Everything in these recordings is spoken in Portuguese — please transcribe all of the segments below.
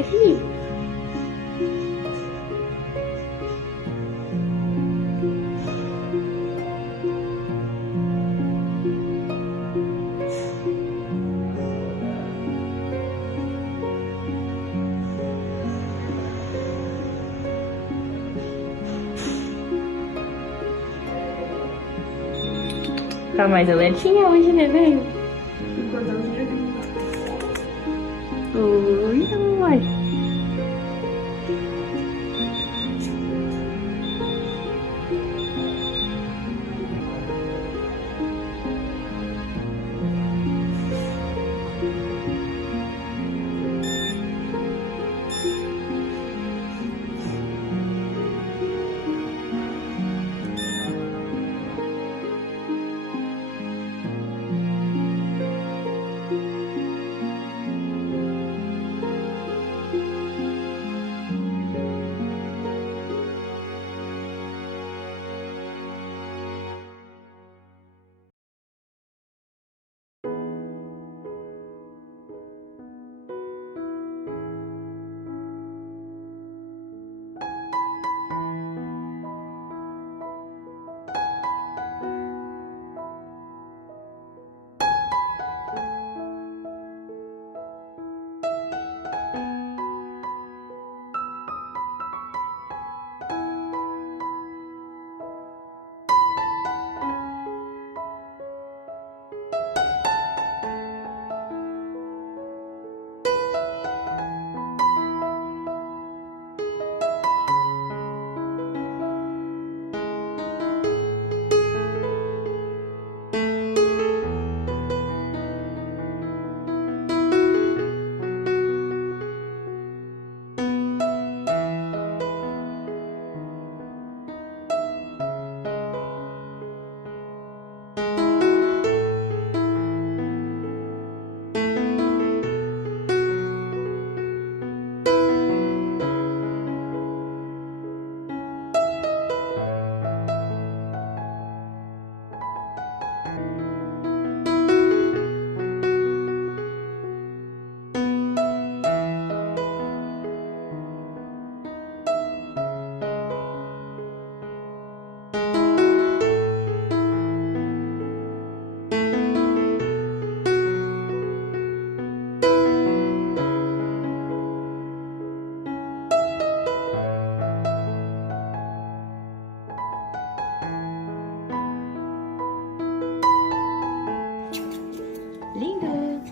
equilíbrio. Tá mais alertinha hoje, né, velho? Oi, amor. Lindo!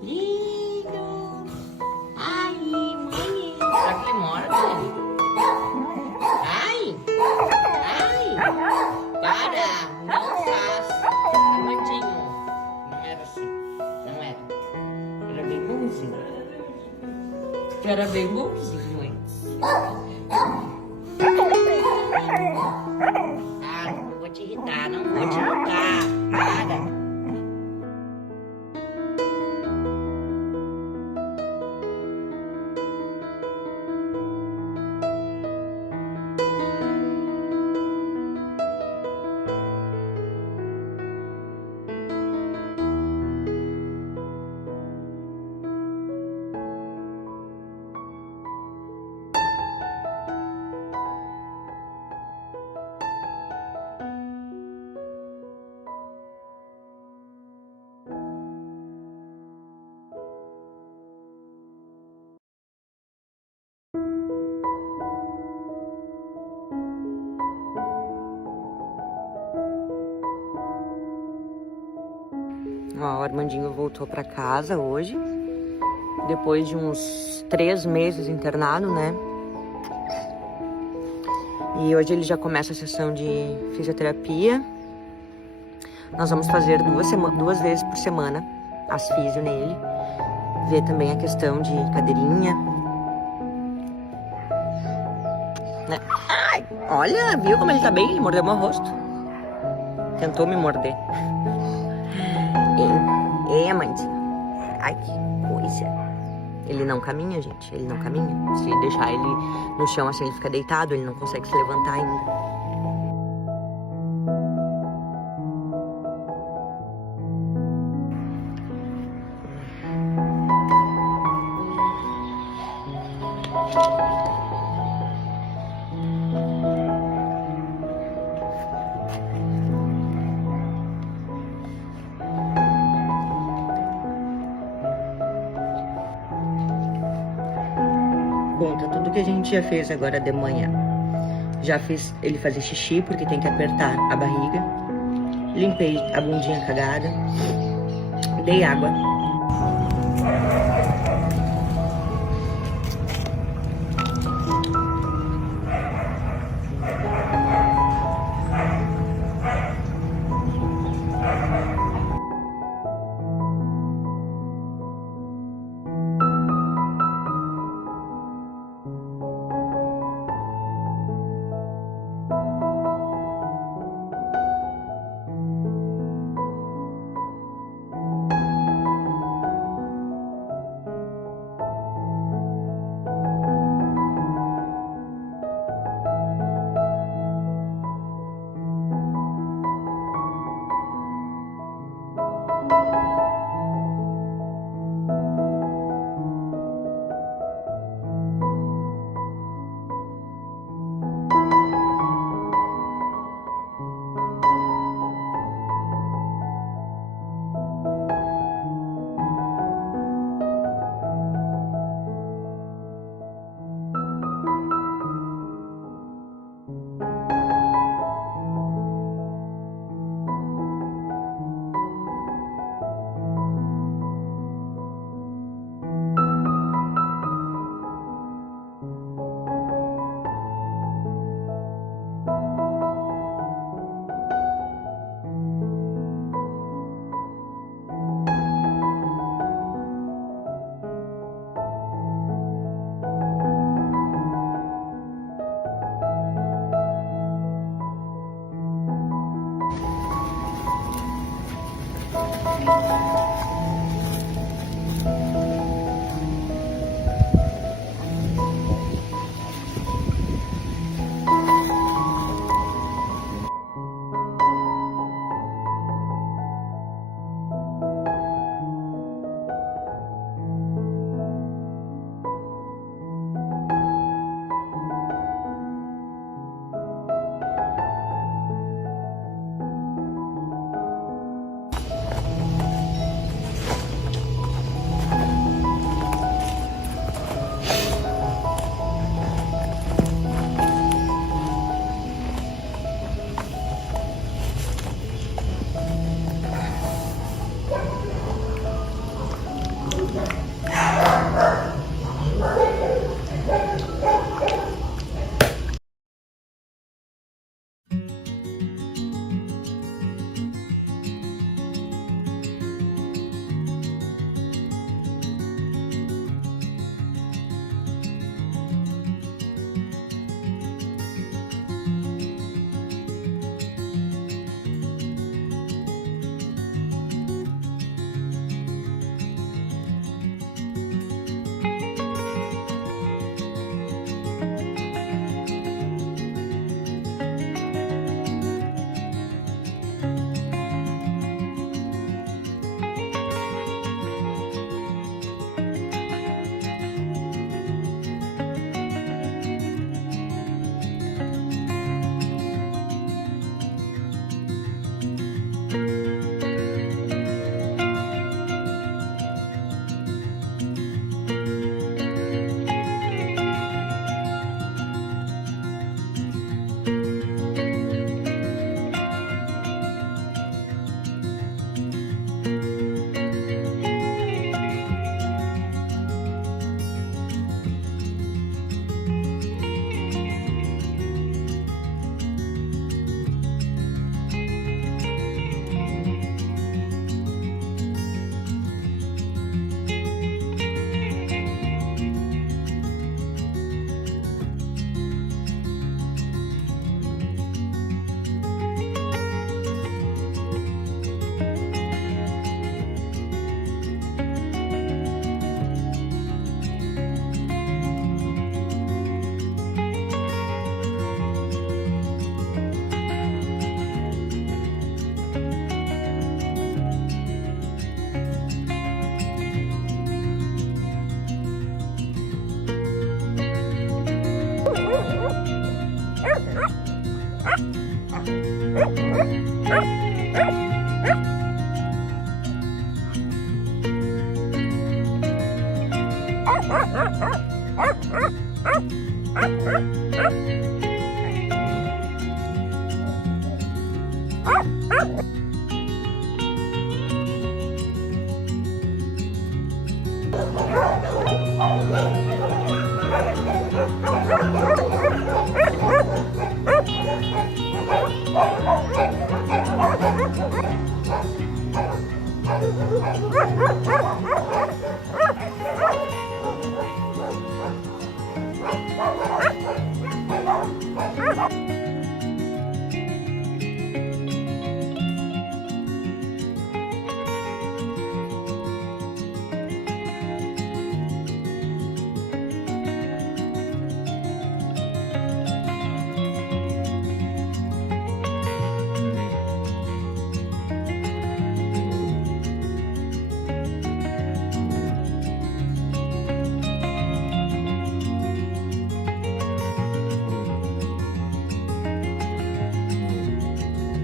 Lindo! Ai, mãe! Será que ele morde? Ai! Ai! Para! Não faz! Armandinho! Não era assim. Não era. Era bem bonzinho. Era bem bonzinho, mãe. Ah, não vou te irritar, não vou te irritar. Para! Ó, o Armandinho voltou pra casa hoje, depois de uns 3 meses internado, né? E hoje ele já começa a sessão de fisioterapia. Nós vamos fazer 2 vezes por semana as fisio nele. Ver também a questão de cadeirinha. Né? Ai, olha, viu como ele tá bem? Ele mordeu meu rosto. Tentou me morder. Amandinho. Ai, que coisa. Ele não caminha, gente. Ele não caminha. Se deixar ele no chão assim, ele fica deitado. Ele não consegue se levantar ainda. Bom, tá tudo que a gente já fez agora de manhã. Já fiz ele fazer xixi, porque tem que apertar a barriga. Limpei a bundinha cagada. Dei água.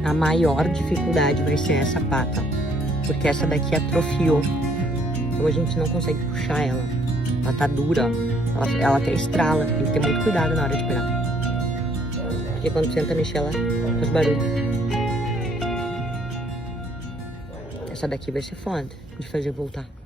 A maior dificuldade vai ser essa pata, porque essa daqui atrofiou. Então a gente não consegue puxar ela. Ela tá dura, ela até estrala. Tem que ter muito cuidado na hora de pegar. Porque quando tenta mexer, ela faz barulho. Essa daqui vai ser foda de fazer voltar.